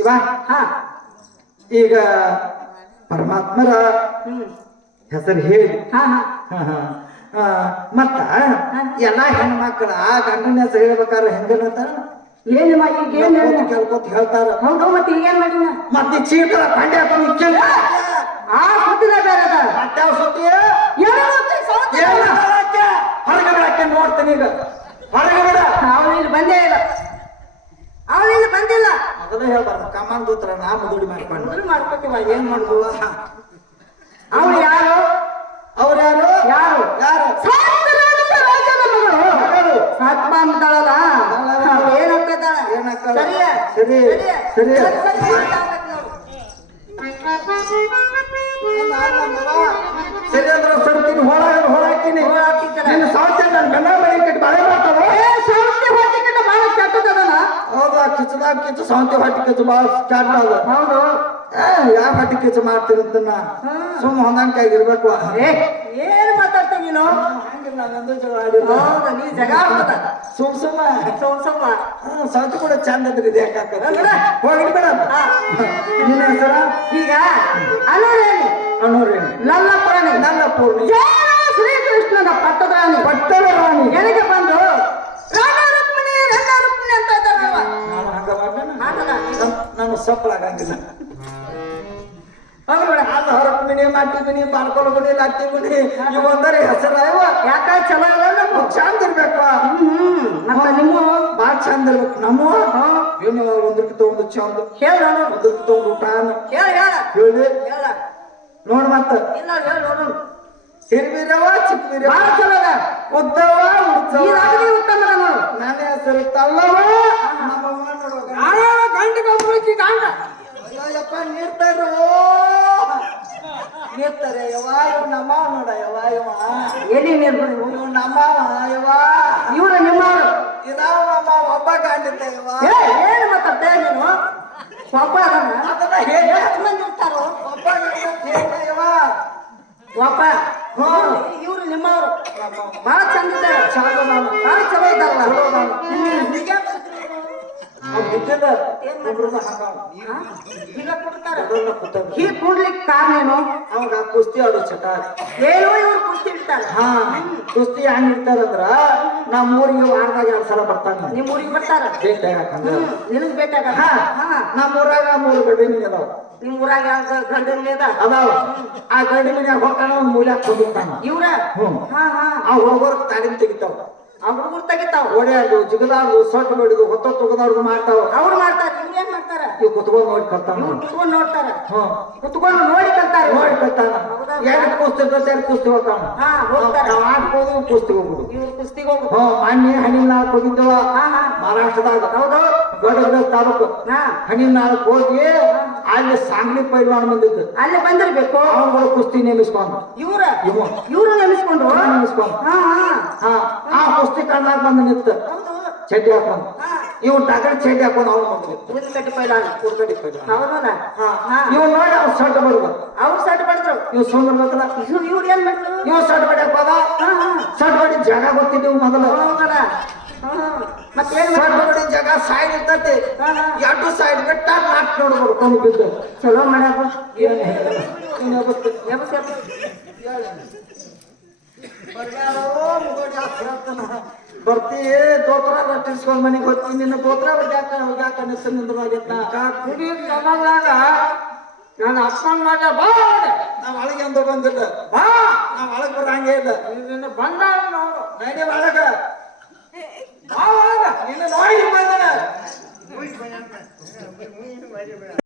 ಇವಾ ಈಗ ಪರಮಾತ್ಮರ ಹೆಸರು ಹೇಳಿ ಮತ್ತ ಎಲ್ಲಾ ಹೆಣ್ಮಕ್ಳ ಗಂಡನ ಹೆಸರು ಹೇಳ್ಬೇಕಾದ್ರೆ ಹೆಂಗಂತಾರ ಏನಮ್ಮ ಈಗ ಏನ್ ಕೇಳ್ಕೊತ ಹೇಳ್ತಾರ. ಹೌದು ಮತ್ತೆ ಈಗ ಏನ್ ಮಾಡಿನ ಮತ್ತೆ ಚೀಟ ಕಂಡೆ ಆ ಸುದ್ದಿನ ಬೇರೆ ಅದ ಮತ್ತಾವ ಸುದ್ದಿ ಹೊರಗೆ ಬಿಡಕ್ಕೆ ನೋಡ್ತೀನಿ ಈಗ ಹೊರಗೆ ಬಿಡ. ಅವಳು ಇಲ್ಲಿ ಬಂದೇ ಇಲ್ಲ, ಅವಳು ಇಲ್ಲಿ ಬಂದಿಲ್ಲ. ಮೊದಲೇ ಹೇಳ್ಬಾರ್ದು ಕಮಾನ್ ದೂತ್ರ ನಾ ಮುದುಡಿ ಮಾಡ್ಕೊಂಡು ಮೊದಲು ಮಾಡ್ಕೊತೀವ ಏನ್ ಮಾಡುವ. ಅವಳು ಯಾರು? ಅವ್ರು ಯಾರು? ಯಾರು ಯಾರು? ರಾಜನ ಮಗಳು ಸಾತ್ಮ ಅಂತಾಳಲ್ಲ, ಏನಾಗ್ತಾಳ? ಸರಿ ಸರಿ ಸರಿ ಅಂದ್ರೆ ಸಡ್ತೀನಿ ಹೊರಾಕಿನಿ ನಿನ್ನ ಸಾಧ್ಯ ನನ್ನ ಗಂಡ ಮನೆ ಕಟ್ಟಿ ಬಾಳೆ ಮಾಡ್ತಾವ. ಹೌದಾ ಕಿಚ್ಚದಾಗ ಕಿಚ್ಚು ಸಾವಂತಿ ಹೊಟ್ಟೆ ಕಿಚ್ಚು ಭಾಳ ಸ್ಟಾರ್ಟ್ ಆಗ. ಹೌದು ಯಾವ ಹೊಟ್ಟೆ ಕಿಚ್ಚು ಮಾಡ್ತಿರುತ್ತನ್ನ ಸುಮ್ಮ ಹೊಂದಾಣಿಕೆ ಇರ್ಬೇಕು. ಏನ್ ಮಾತಾಡ್ತ ನೀನು? ನೀ ಜಗ ಸುಮ್ ಸುಮ್ಮ ಸುಮ್ಮ ಸಾವಂತಿ ಕೂಡ ಚಂದ ಅದ್ರಿ ಹೋಗಿ ಬೇಡ. ನಿನ್ನ ಹೆಸರ ಈಗ ಅನೋರೇಣಿ ಅಣ್ಣೋರೇಣಿ ನನ್ನ ಪ್ರಾಣಿ ನನ್ನ ಪೂರ್ಣಿ ಶ್ರೀಕೃಷ್ಣನ ಪಟ್ಟದ ರಾಣಿ ಪಟ್ಟದ ರಾಣಿ ನನಗೆ ಬಂದು ರಾಣ ರುಕ್ಮಿಣಿ ರಂಗ ರುಕ್ಮಿಣಿ ಅಂತ ಇದ್ದಾರಲ್ವ. ನಾನು ಹಂಗ ಮಾಡ್ಬೇಡ, ನಾನು ಸಪ್ಪಳಾಗಂಗಿಲ್ಲ. ಅಲ್ಲ ಹೊರಕ್ಮಿನಿ ಮಟ್ಟಿಮಿನಿ ಬಾರ್ಕೊಳ್ಬಿಡಿ ಲಟ್ಟಿಮಿನಿ ಇವ್ ಒಂದರೆ ಹೆಸರ ಯಾಕ ಚಲೋ ಅಲ್ಲ ಚಂದ ಇರ್ಬೇಕು. ಮತ್ತ ನಿಮ್ಮ ಬಾಳ ಚಂದ ಇರ್ಬೇಕು. ನಮ್ಮ ಏನು ಒಂದಕ್ಕೆ ಒಂದು ಚಂದ ಹೇಳ ಒಂದಕ್ಕೆ ತಗೊಂಡು ಟಾನ್ ಹೇಳಿ ಹೇಳಿ ನೋಡ್ ಮತ್ತ ಇಲ್ಲ ಹೇಳ ನೋಡು. ಹಿರಿಬೀರವ ಚಿಕ್ಕಬೀರವ ಬಾಳ ಚಲೋ ಅದ. ಉದ್ದವ ಉತ್ತಮ ನೋಡು. ನನ್ನ ಹೆಸರು ತಲ್ಲವ ನಮ್ಮವ್ವ ನೋಡುವ ಗಂಟೆ ಗಾಂಡ ಅಯ್ಯಪ್ಪ ನೀರ್ತಾರೋ ನೀರ್ತಾರೆ ಯವಾಯ ನಮ್ಮ ನೋಡ ಯವಾಯ ಎಲ್ಲಿ ನೀರು ಇವ್ ನಮ್ಮವ ಯವಾ ಇವ್ರ ನಿಮ್ಮವರು ಇದಾವ ನಮ್ಮ ಒಬ್ಬ ಗಂಡಿದ್ದ ಯವಾ. ಏನು ಮಾತಾಡ್ತಾ ನೀನು? ಒಬ್ಬ ಅದನ್ನ ಹೇಗೆ ಎಷ್ಟು ಮಂದಿ ಇರ್ತಾರೋ? ಒಬ್ಬ ಗಂಡ ಯವಾ ಒಬ್ಬ ಇವ್ರು ನಿಮ್ಮವರು ಬಹಳ ಚಂದ ಇದ್ದಾರೆ. ಬಹಳ ಚಲೋ ಇದ್ದಾರಲ್ಲ. ಹೀಗೆ ಕೂಡ್ಲಿಕ್ಕೆ ಕಾರಣ ಏನು? ಅವಾಗ ಕುಸ್ತಿ ಆಡೋ ಚಟ ಏನೋ ಇವ್ರು ಕುಸ್ತಿ ಇಡ್ತಾರೆ. ಕುಸ್ತಿ ಹೆಂಗ್ ಇಡ್ತಾರಂದ್ರ ನಮ್ಮ ಊರಿಗೆ ವಾರದಾಗ 2 ಸಲ ಬರ್ತಾನ. ನಿಮ್ ಊರಿಗೆ ಬರ್ತಾರ ಭೇಟಿ ಆಗಕಂದ್ರ ನಿನಗ್ ಭೇಟಿ ಆಗ. ನಮ್ಮ ಊರಾಗ 3 ಗಡ್ಡಿ ಮನೆ ಅದಾವ. ನಿಮ್ ಊರಾಗ ಗಂಡ ಅದಾವ. ಆ ಗಡ್ಡಿ ಮನ್ಯಾಗ ಹೋಗ್ತಾನ ಒಂದ್ ಮೂಲ್ಯಾಗ ಹೋಗಿರ್ತಾನ. ಇವ್ರ ಆ ಹೋಗೋರ್ ತಾಡಿನ ತೆಗಿತಾವ. ಆ ಹುಡುಗರು ತೆಗಿತಾವ. ಓಡ್ಯಾಡು ಜಿಗದಾಡು ಸೊಟ್ಟು ಬಡಿದು ಹೊತ್ತ ತೊಗದಾಡ್ದು ಮಾಡ್ತಾವ. ಅವ್ರು ಮಾಡ್ತಾರ. ಇವ್ರು ಏನ್ ಮಾಡ್ತಾರ? ಇವ್ ಕುತ್ಕೊಂಡ್ ನೋಡಿ ಕಲ್ತಾನ. ಕುತ್ಕೊಂಡ್ ನೋಡ್ತಾರ. ಕುತ್ಕೊಂಡು ನೋಡಿ ಕಲ್ತಾರ. ನೋಡಿ ಕಲ್ತಾನ. ಎರಡು ಕುಸ್ತಿ ಇರ್ತೈತೆ 2 ಕುಸ್ತಿ ಹೋಗ್ತಾನ. ನಾವ್ ಆಡ್ಬೋದು ಕುಸ್ತಿ ಹೋಗುದು. ಇವ್ರು ಕುಸ್ತಿಗೆ ಹೋಗುದು. ಮೊನ್ನೆ ಹಣ್ಣಿನಾಳಕ್ ಹೋಗಿದ್ದೇವ ಮಹಾರಾಷ್ಟ್ರದಾಗ. ಹೌದು ಗಡಗಡ ತಾಲೂಕು ಹಣ್ಣಿನಾಳಕ್ ಹೋಗಿ ಅಲ್ಲಿ ಸಾಂಗ್ಲಿ ಪೈಲ್ವಾನ್ ಬಂದಿದ್ದು. ಅಲ್ಲಿ ಬಂದಿರ್ಬೇಕು. ಅವಗಳು ಕುಸ್ತಿ ನೇಮಿಸ್ಕೊಂಡು ಇವ್ರು ನೆನೆಸ್ಕೊಂಡ್ರು. ಆ ಕುಸ್ತಿ ಕಣ್ಣಾಗ ಬಂದು ನಿಂತು ಚಡ್ಡಿ ಹಾಕೊಂಡು ಇವ್ ಟಗರ್ ಚಡ್ಡಿ ಹಾಕೊಂಡು ಅವ್ನು ಬಂದ್ವಿ. ಇವ್ ನೋಡಿ ಅವ್ರು ಸಡ್ಡ ಬಡ್ದು. ಅವ್ರು ಸಡ್ಡ ಬಡ್ದ್ರು. ಇವ್ ಸುಂದರ ಗೊತ್ತಲ್ಲ. ಇವ್ರು ಏನ್ ಮಾಡಿದ್ರು? ಇವ್ ಸಡ್ಡ ಬಡಿಯಕ್ ಹೋದ. ಸಡ್ಡ ಬಡಿ ಜಾಗ ಗೊತ್ತಿದ್ದೀವಿ ಮೊದಲು. ಸಡ್ಡ ಬಡಿ ಜಾಗ ಸೈಡ್ ಇರ್ತೈತಿ. 2 ಸೈಡ್ ಬಿಟ್ಟ ನಾಟ್ ನೋಡ್ಬೋದು ಕೊಂಡು ಬಿದ್ದು. ಚಲೋ ಮಾಡ್ಯಾರ. ಬರ್ತಿ ದೋತ್ರ ರಟ್ಟಿಸ್ಕೊಂಡ್ ಮನೆಗೆ ಹೋಗ್ತೀನಿ. ನಿನ್ನ ದೋತ್ರ ಹೋಗ್ಯಾಕ ಕುಡಿ ಜಗದಾಗ ನನ್ನ ಅಪ್ಪನ ಮಗ ಬಾ. ನಾವ್ ಒಳಗೆ ಅಂತ ಬಂದಿಲ್ಲ. ಬಾ ನಾವ್ ಒಳಗ್ ಬರಂಗೇ ಇಲ್ಲ. ಬಂದ ನೋಡು. ನಡಿ ಒಳಗ ಬಾ